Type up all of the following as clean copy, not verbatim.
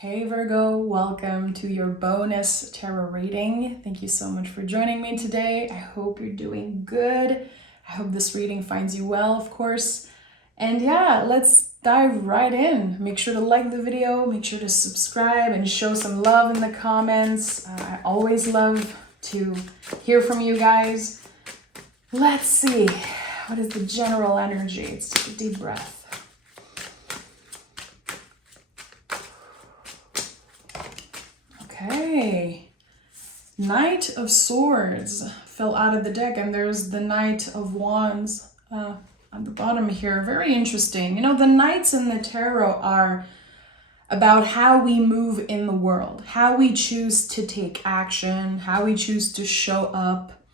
Hey Virgo, welcome to your bonus tarot reading. Thank you so much for joining me today. I hope you're doing good. I hope this reading finds you well, of course. And yeah, let's dive right in. Make sure to like the video, make sure to subscribe and show some love in the comments. I always love to hear from you guys. Let's see, what is the general energy? Let's take a deep breath. Okay, Knight of Swords fell out of the deck, and there's the Knight of Wands at the bottom here. Very interesting. You know, the Knights in the tarot are about how we move in the world, how we choose to take action, how we choose to show up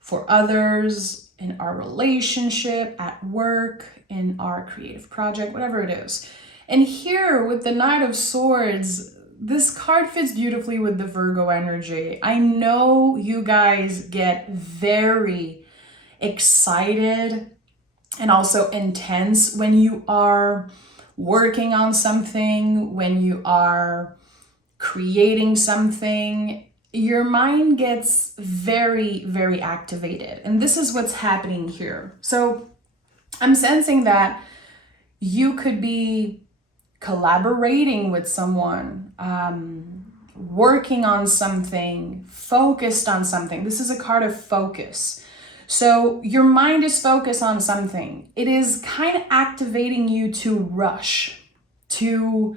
for others in our relationship, at work, in our creative project, whatever it is. And here with the Knight of Swords, this card fits beautifully with the Virgo energy. I know you guys get very excited and also intense when you are working on something, when you are creating something. Your mind gets very, very activated. And this is what's happening here. So I'm sensing that you could be collaborating with someone, working on something, focused on something. This is a card of focus. So your mind is focused on something. It is kind of activating you to rush, to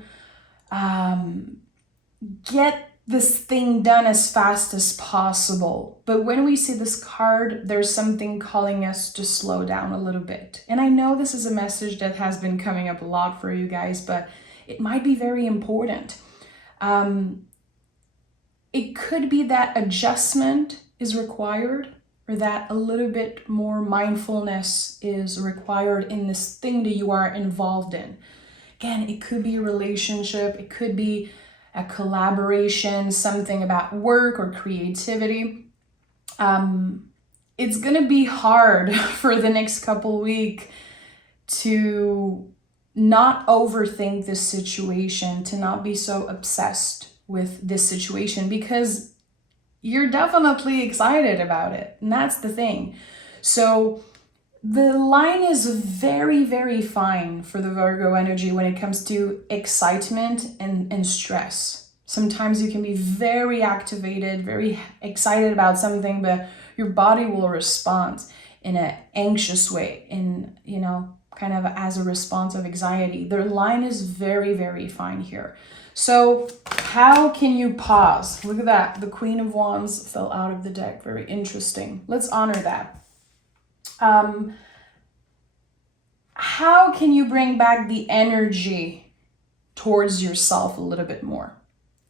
get this thing done as fast as possible. But when we see this card, there's something calling us to slow down a little bit. And I know this is a message that has been coming up a lot for you guys, but it might be very important. It could be that adjustment is required, or that a little bit more mindfulness is required in this thing that you are involved in. Again, it could be a relationship, it could be a collaboration, something about work or creativity. It's gonna be hard for the next couple weeks to not overthink this situation, to not be so obsessed with this situation, because you're definitely excited about it. And that's the thing. So the line is very, very fine for the Virgo energy when it comes to excitement and stress. Sometimes you can be very activated, very excited about something, but your body will respond in an anxious way, kind of as a response of anxiety. The line is very, very fine here. So how can you pause? Look at that. The Queen of Wands fell out of the deck. Very interesting. Let's honor that. How can you bring back the energy towards yourself a little bit more?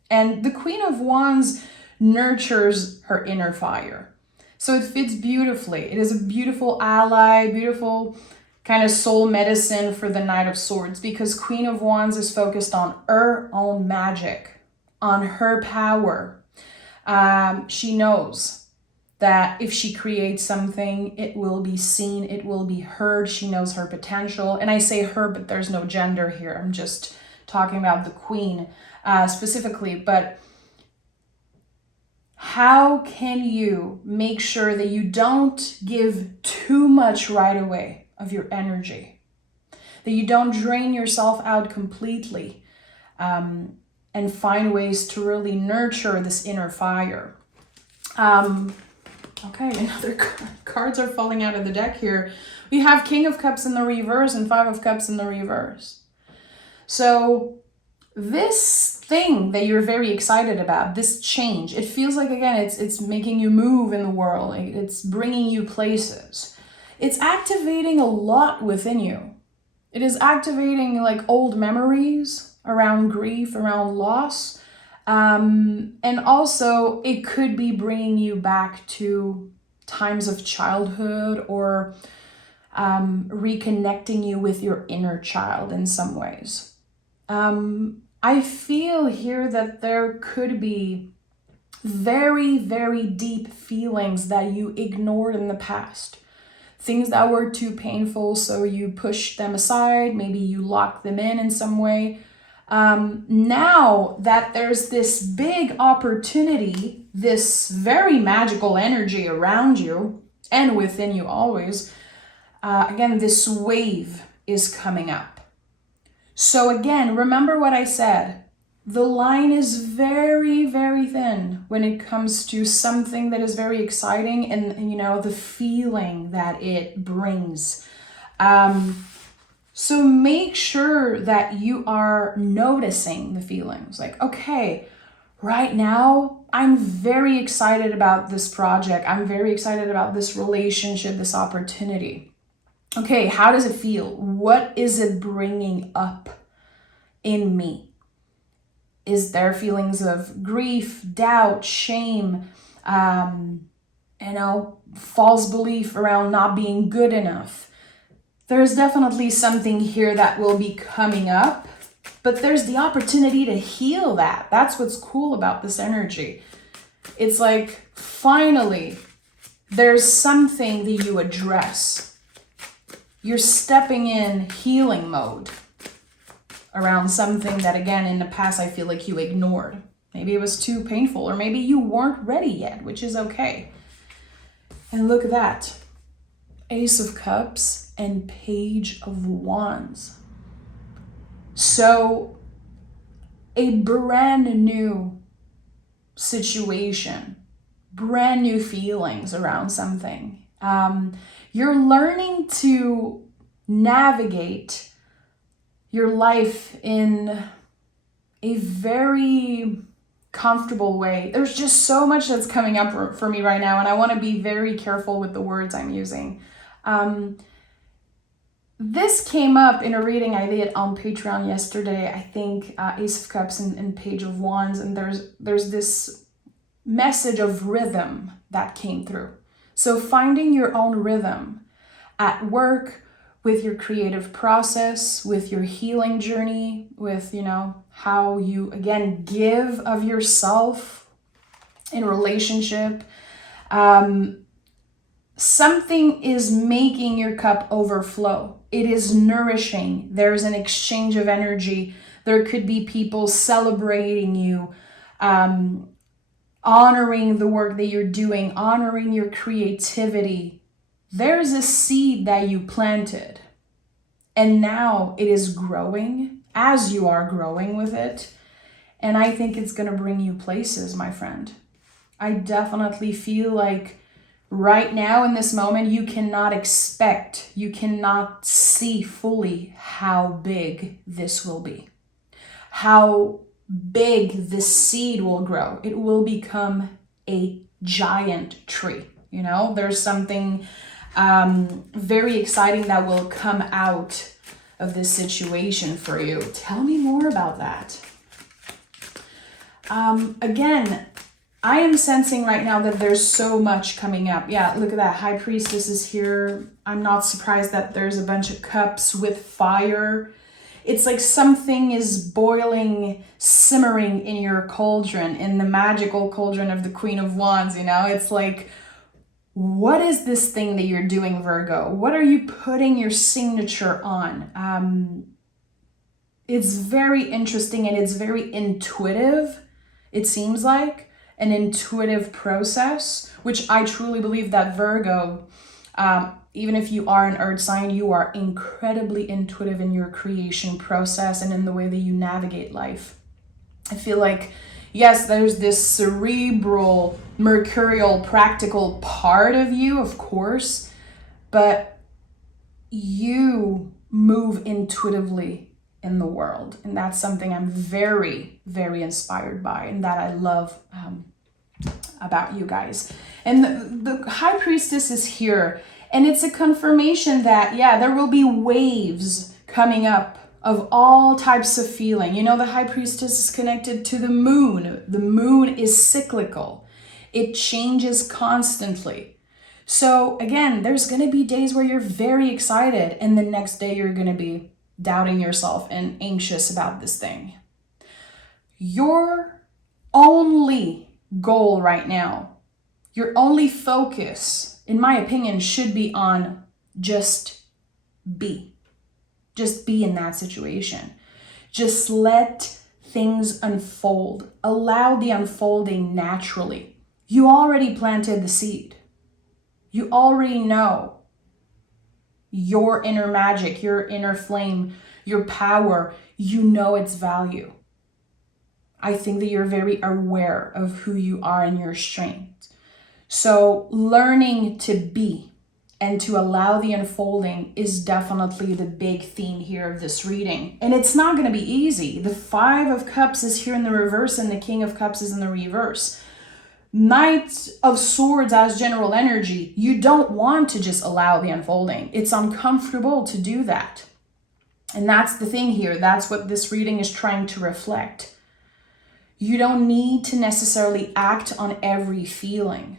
And the Queen of Wands nurtures her inner fire. So it fits beautifully. It is a beautiful ally, beautiful kind of soul medicine for the Knight of Swords, because Queen of Wands is focused on her own magic, on her power. She knows that if she creates something, it will be seen, it will be heard. She knows her potential. And I say her, but there's no gender here. I'm just talking about the Queen specifically. But how can you make sure that you don't give too much right away of your energy, that you don't drain yourself out completely, and find ways to really nurture this inner fire? Okay, another cards are falling out of the deck here. We have King of Cups in the reverse and Five of Cups in the reverse. So this thing that you're very excited about, this change, it feels like, again, it's making you move in the world. It's bringing you places. It's activating a lot within you. It is activating like old memories around grief, around loss. And also it could be bringing you back to times of childhood, or reconnecting you with your inner child in some ways. I feel here that there could be very, very deep feelings that you ignored in the past. Things that were too painful, so you pushed them aside. Maybe you locked them in some way. Now that there's this big opportunity, this very magical energy around you and within you always, again, this wave is coming up. So again, remember what I said. The line is very, very thin when it comes to something that is very exciting and you know, the feeling that it brings. So make sure that you are noticing the feelings. Like, okay, right now, I'm very excited about this project. I'm very excited about this relationship, this opportunity. Okay, how does it feel? What is it bringing up in me? Is there feelings of grief, doubt, shame, false belief around not being good enough? There's definitely something here that will be coming up, but there's the opportunity to heal that. That's what's cool about this energy. It's like, finally, there's something that you address. You're stepping in healing mode around something that, again, in the past, I feel like you ignored. Maybe it was too painful, or maybe you weren't ready yet, which is okay. And look at that. Ace of Cups and Page of Wands. So, a brand new situation, brand new feelings around something. You're learning to navigate your life in a very comfortable way. There's just so much that's coming up for me right now, and I want to be very careful with the words I'm using. This came up in a reading I did on Patreon yesterday. I think Ace of Cups and Page of Wands, and there's this message of rhythm that came through. So finding your own rhythm at work, with your creative process, with your healing journey, with, how you, again, give of yourself in relationship. Something is making your cup overflow. It is nourishing. There's an exchange of energy. There could be people celebrating you, honoring the work that you're doing, honoring your creativity. There's a seed that you planted, and now it is growing as you are growing with it. And I think it's going to bring you places, my friend. I definitely feel like right now in this moment, you cannot see fully how big this will be, how big this seed will grow. It will become a giant tree. There's something very exciting that will come out of this situation for you. Tell me more about that. Again, I am sensing right now that there's so much coming up. Yeah, look at that. High Priestess is here. I'm not surprised that there's a bunch of cups with fire. It's like something is boiling, simmering in your cauldron, in the magical cauldron of the Queen of Wands, It's like, what is this thing that you're doing, Virgo? What are you putting your signature on? It's very interesting and it's very intuitive. It seems like an intuitive process, which I truly believe that Virgo, even if you are an earth sign, you are incredibly intuitive in your creation process and in the way that you navigate life. I feel like, yes, there's this cerebral, mercurial, practical part of you, of course, but you move intuitively in the world. And that's something I'm very, very inspired by and that I love about you guys. And the High Priestess is here. And it's a confirmation that, there will be waves coming up of all types of feeling. The High Priestess is connected to the moon. The moon is cyclical. It changes constantly. So again, there's going to be days where you're very excited and the next day you're going to be doubting yourself and anxious about this thing. Your only goal right now, your only focus, in my opinion, should be on just be. Just be in that situation. Just let things unfold. Allow the unfolding naturally. You already planted the seed. You already know your inner magic, your inner flame, your power. You know its value. I think that you're very aware of who you are and your strengths. So learning to be and to allow the unfolding is definitely the big theme here of this reading. And it's not going to be easy. The 5 of Cups is here in the reverse and the King of Cups is in the reverse. Knight of Swords as general energy, you don't want to just allow the unfolding. It's uncomfortable to do that. And that's the thing here. That's what this reading is trying to reflect. You don't need to necessarily act on every feeling,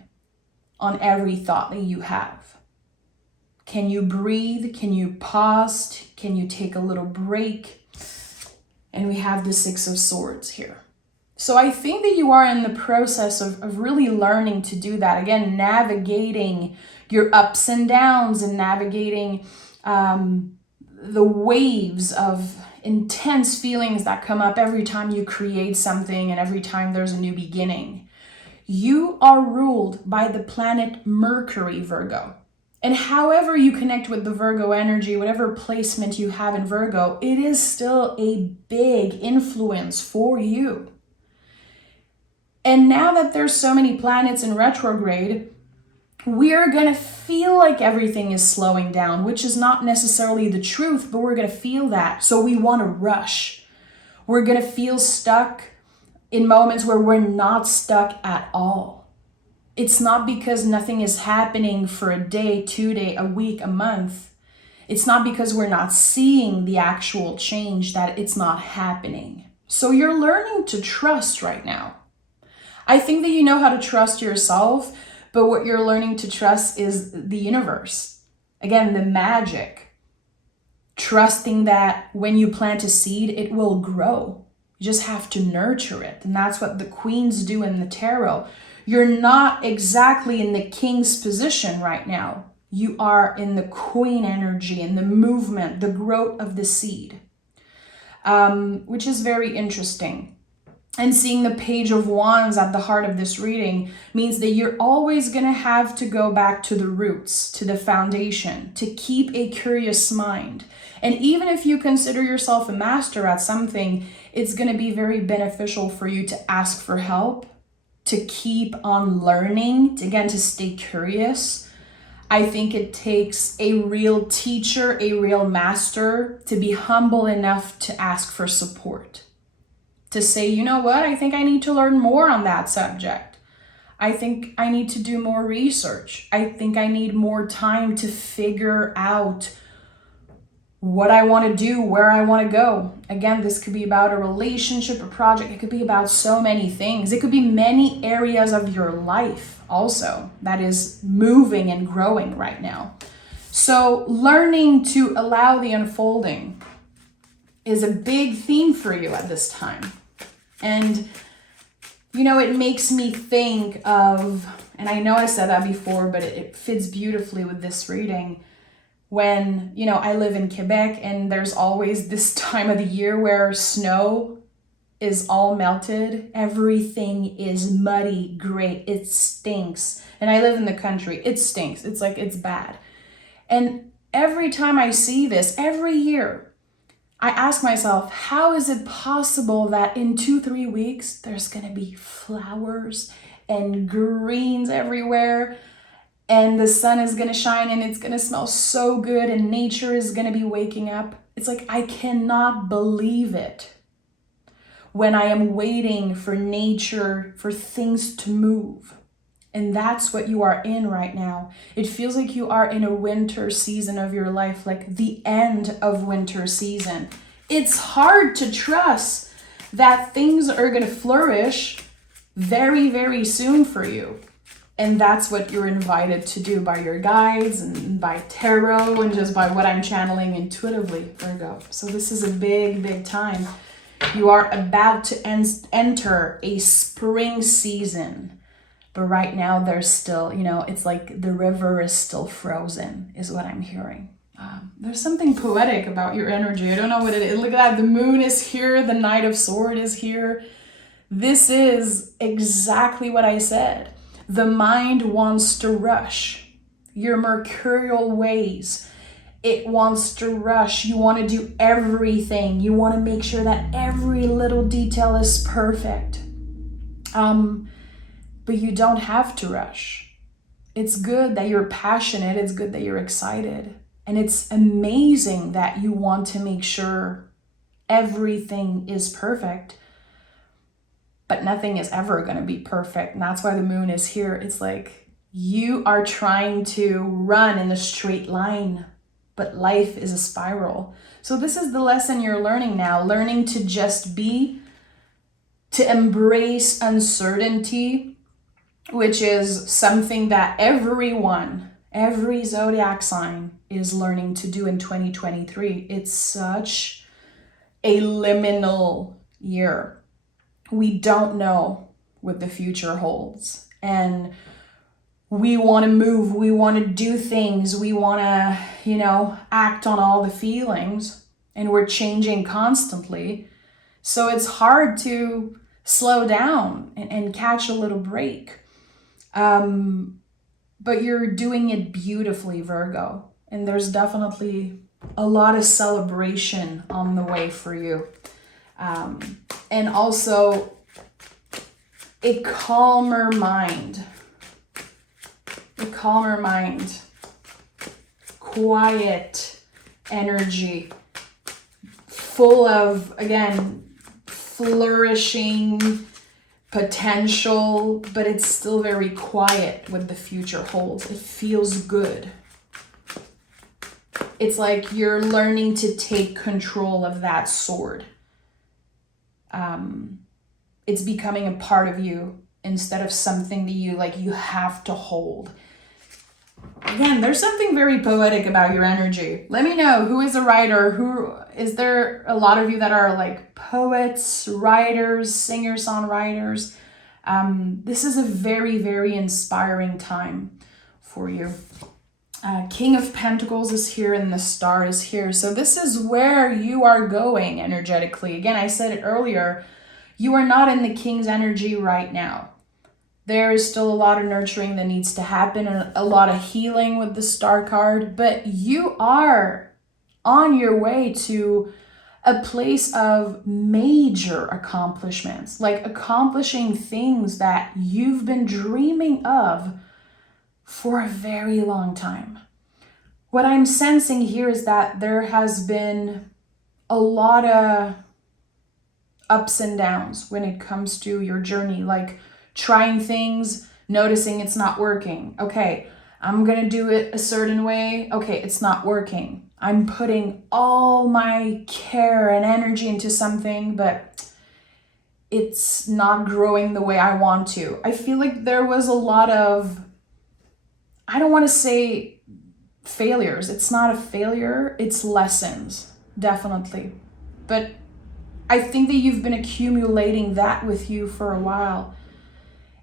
on every thought that you have. Can you breathe? Can you pause? Can you take a little break? And we have the 6 of Swords here. So I think that you are in the process of really learning to do that. Again, navigating your ups and downs and navigating the waves of intense feelings that come up every time you create something and every time there's a new beginning. You are ruled by the planet Mercury, Virgo. And however you connect with the Virgo energy, whatever placement you have in Virgo, it is still a big influence for you. And now that there's so many planets in retrograde, we're going to feel like everything is slowing down, which is not necessarily the truth, but we're going to feel that. So we want to rush. We're going to feel stuck in moments where we're not stuck at all. It's not because nothing is happening for a day, 2 days, a week, a month. It's not because we're not seeing the actual change that it's not happening. So you're learning to trust right now. I think that you know how to trust yourself, but what you're learning to trust is the universe. Again, the magic. Trusting that when you plant a seed, it will grow. You just have to nurture it. And that's what the queens do in the tarot. You're not exactly in the king's position right now. You are in the queen energy, in the movement, the growth of the seed, which is very interesting. And seeing the Page of Wands at the heart of this reading means that you're always going to have to go back to the roots, to the foundation, to keep a curious mind. And even if you consider yourself a master at something, it's going to be very beneficial for you to ask for help, to keep on learning, to stay curious. I think it takes a real teacher, a real master, to be humble enough to ask for support. To say, you know what, I think I need to learn more on that subject. I think I need to do more research. I think I need more time to figure out what I want to do, where I want to go. Again, this could be about a relationship, a project. It could be about so many things. It could be many areas of your life also that is moving and growing right now. So learning to allow the unfolding is a big theme for you at this time. And, you know, it makes me think of, and I know I said that before, but it fits beautifully with this reading. When, you know, I live in Quebec and there's always this time of the year where snow is all melted. Everything is muddy, gray, it stinks. And I live in the country, it stinks. It's like, it's bad. And every time I see this, every year, I ask myself, how is it possible that in 2-3 weeks, there's going to be flowers and greens everywhere, and the sun is going to shine and it's going to smell so good and nature is going to be waking up? It's like, I cannot believe it when I am waiting for nature, for things to move. And that's what you are in right now. It feels like you are in a winter season of your life, like the end of winter season. It's hard to trust that things are going to flourish very, very soon for you. And that's what you're invited to do by your guides and by tarot and just by what I'm channeling intuitively, Virgo. So this is a big, big time. You are about to enter a spring season. But right now there's still, you know, it's like the river is still frozen, is what I'm hearing. There's something poetic about your energy. I don't know what it is. Look at that. The moon is here. The Knight of Swords is here. This is exactly what I said. The mind wants to rush. Your mercurial ways, it wants to rush. You want to do everything. You want to make sure that every little detail is perfect. But you don't have to rush. It's good that you're passionate. It's good that you're excited. And it's amazing that you want to make sure everything is perfect. But nothing is ever going to be perfect. And that's why the moon is here. It's like you are trying to run in a straight line, but life is a spiral. So this is the lesson you're learning now, learning to just be, to embrace uncertainty, which is something that every zodiac sign is learning to do in 2023. It's such a liminal year. We don't know what the future holds. And we want to move, we want to do things, we want to, act on all the feelings, and we're changing constantly. So it's hard to slow down and catch a little break. But you're doing it beautifully, Virgo. And there's definitely a lot of celebration on the way for you. And also a calmer mind, quiet energy, full of, again, flourishing potential, but it's still very quiet what the future holds. It feels good. It's like you're learning to take control of that sword. It's becoming a part of you instead of something that you have to hold. Again, there's something very poetic about your energy. Let me know, who is a writer? Is there a lot of you that are like poets, writers, singer-songwriters? This is a very, very inspiring time for you. King of Pentacles is here and the Star is here. So this is where you are going energetically. Again, I said it earlier, you are not in the King's energy right now. There is still a lot of nurturing that needs to happen and a lot of healing with the Star card, but you are on your way to a place of major accomplishments, like accomplishing things that you've been dreaming of for a very long time. What I'm sensing here is that there has been a lot of ups and downs when it comes to your journey, like trying things, noticing it's not working. Okay, I'm gonna do it a certain way. Okay, it's not working. I'm putting all my care and energy into something, but it's not growing the way I want to. I feel like there was a lot of, I don't want to say failures. It's not a failure, it's lessons, definitely. But I think that you've been accumulating that with you for a while.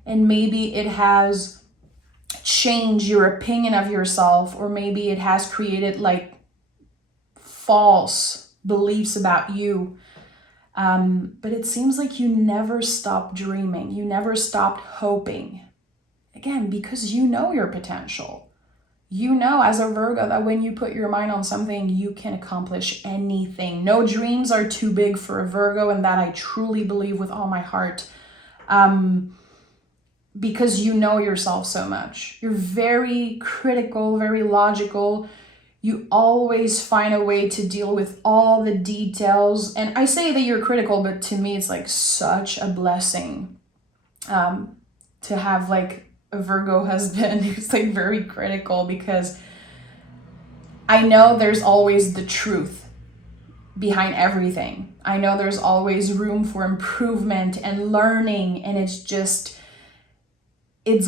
And maybe it has changed your opinion of yourself, or maybe it has created like false beliefs about you. But it seems like you never stopped dreaming. You never stopped hoping. Again, because you know your potential. You know as a Virgo that when you put your mind on something, you can accomplish anything. No dreams are too big for a Virgo, and that I truly believe with all my heart. Because you know yourself so much. You're very critical, very logical. You always find a way to deal with all the details. And I say that you're critical, but to me, it's like such a blessing to have like a Virgo husband who's like very critical, because I know there's always the truth behind everything. I know there's always room for improvement and learning, and it's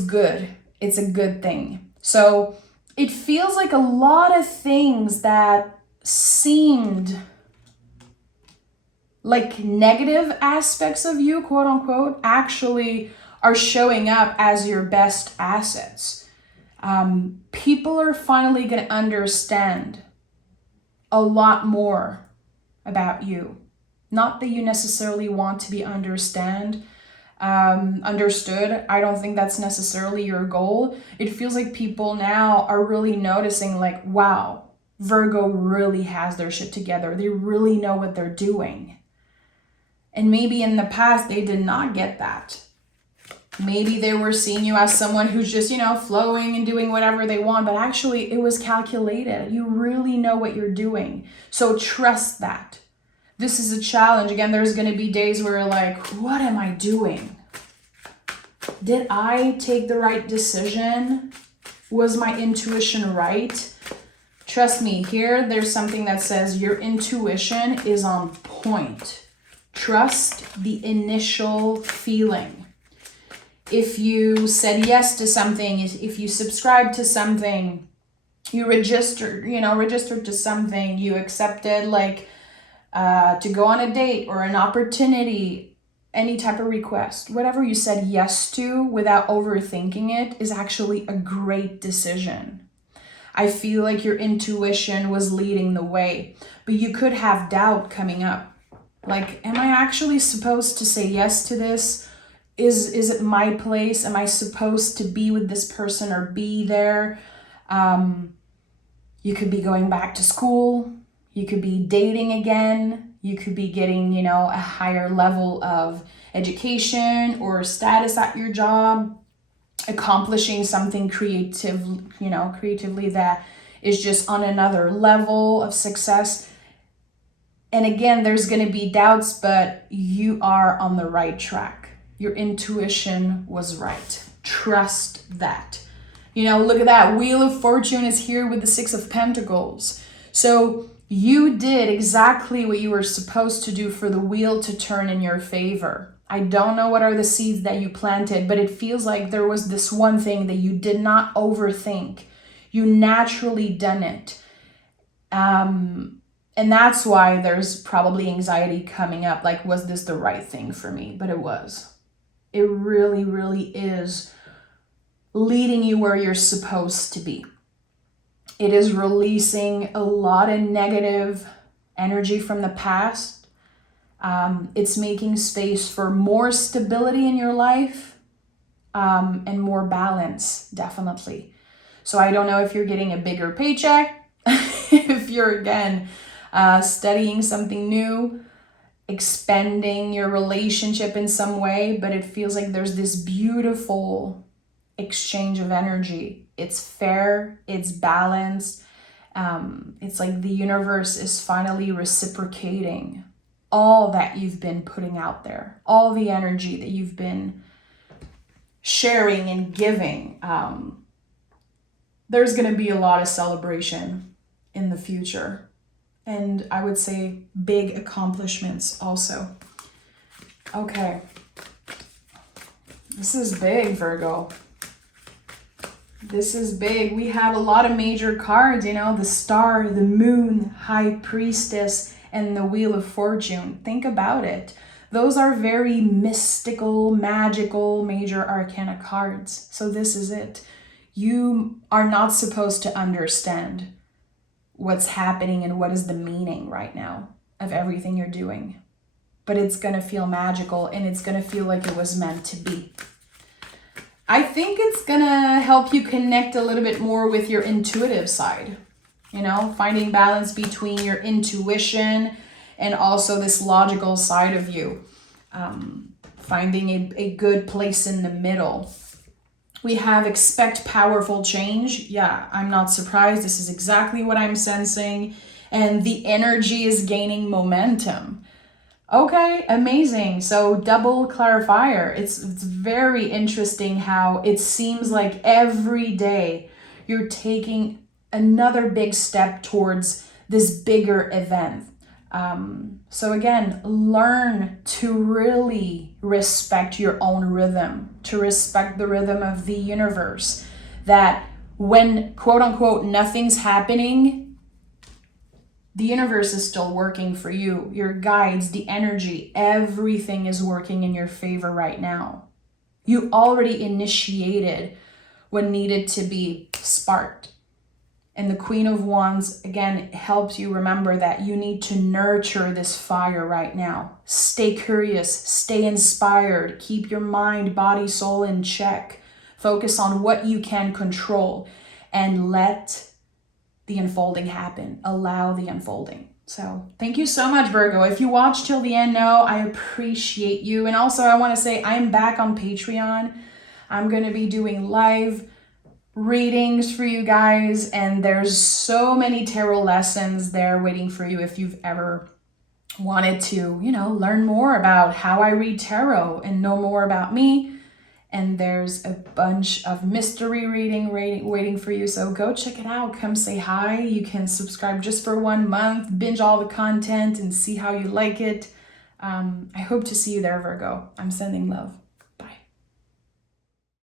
good. It's a good thing. So it feels like a lot of things that seemed like negative aspects of you, quote unquote, actually are showing up as your best assets. People are finally going to understand a lot more about you. Not that you necessarily want to be understood. I don't think that's necessarily your goal. It feels like people now are really noticing like, wow, Virgo really has their shit together. They really know what they're doing. And maybe in the past they did not get that. Maybe they were seeing you as someone who's just, flowing and doing whatever they want, but actually it was calculated. You really know what you're doing. So trust that. This is a challenge. Again, there's going to be days where you're like, what am I doing? Did I take the right decision? Was my intuition right? Trust me, here there's something that says your intuition is on point. Trust the initial feeling. If you said yes to something, if you subscribed to something, you registered to something, you accepted to go on a date or an opportunity, any type of request, whatever you said yes to without overthinking it is actually a great decision. I feel like your intuition was leading the way, but you could have doubt coming up. Like, am I actually supposed to say yes to this? Is it my place? Am I supposed to be with this person or be there? You could be going back to school. You could be dating again. You could be getting, a higher level of education or status at your job, accomplishing something creatively that is just on another level of success. And again, there's going to be doubts, but you are on the right track. Your intuition was right. Trust that. Look at that. Wheel of Fortune is here with the 6 of Pentacles. So you did exactly what you were supposed to do for the wheel to turn in your favor. I don't know what are the seeds that you planted, but it feels like there was this one thing that you did not overthink. You naturally done it. And that's why there's probably anxiety coming up. Like, was this the right thing for me? But it was. It really, really is leading you where you're supposed to be. It is releasing a lot of negative energy from the past. It's making space for more stability in your life and more balance, definitely. So I don't know if you're getting a bigger paycheck, if you're, again, studying something new, expanding your relationship in some way, but it feels like there's this beautiful exchange of energy. It's fair, it's balanced. It's like the universe is finally reciprocating all that you've been putting out there, all the energy that you've been sharing and giving. There's going to be a lot of celebration in the future. And I would say big accomplishments also. Okay. This is big, Virgo. This is big. We have a lot of major cards, the Star, the Moon, High Priestess, and the Wheel of Fortune. Think about it. Those are very mystical, magical, major arcana cards. So this is it. You are not supposed to understand what's happening and what is the meaning right now of everything you're doing. But it's going to feel magical and it's going to feel like it was meant to be. I think it's going to help you connect a little bit more with your intuitive side. Finding balance between your intuition and also this logical side of you. Finding a good place in the middle. We have expect powerful change. Yeah, I'm not surprised. This is exactly what I'm sensing. And the energy is gaining momentum. Okay, amazing. So double clarifier. It's very interesting how it seems like every day you're taking another big step towards this bigger event. So again, learn to really respect your own rhythm, to respect the rhythm of the universe, that when quote unquote nothing's happening, the universe is still working for you. Your guides, the energy, everything is working in your favor right now. You already initiated what needed to be sparked. And the Queen of Wands, again, helps you remember that you need to nurture this fire right now. Stay curious, stay inspired, keep your mind, body, soul in check. Focus on what you can control and let the unfolding happen. Allow the unfolding. So thank you so much, Virgo. If you watched till the end, no, I appreciate you. And also I want to say I'm back on Patreon. I'm going to be doing live readings for you guys, and there's so many tarot lessons there waiting for you if you've ever wanted to, learn more about how I read tarot and know more about me. And there's a bunch of mystery reading waiting for you, so go check it out. Come say hi. You can subscribe just for 1 month, binge all the content and see how you like it. I hope to see you there, Virgo. I'm sending love.